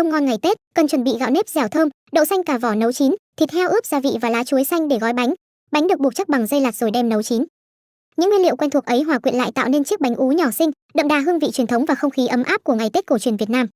thơm ngon ngày Tết, cần chuẩn bị gạo nếp dẻo thơm, đậu xanh cà vỏ nấu chín, thịt heo ướp gia vị và lá chuối xanh để gói bánh. Bánh được buộc chắc bằng dây lạt rồi đem nấu chín. Những nguyên liệu quen thuộc ấy hòa quyện lại tạo nên chiếc bánh ú nhỏ xinh, đậm đà hương vị truyền thống và không khí ấm áp của ngày Tết cổ truyền Việt Nam.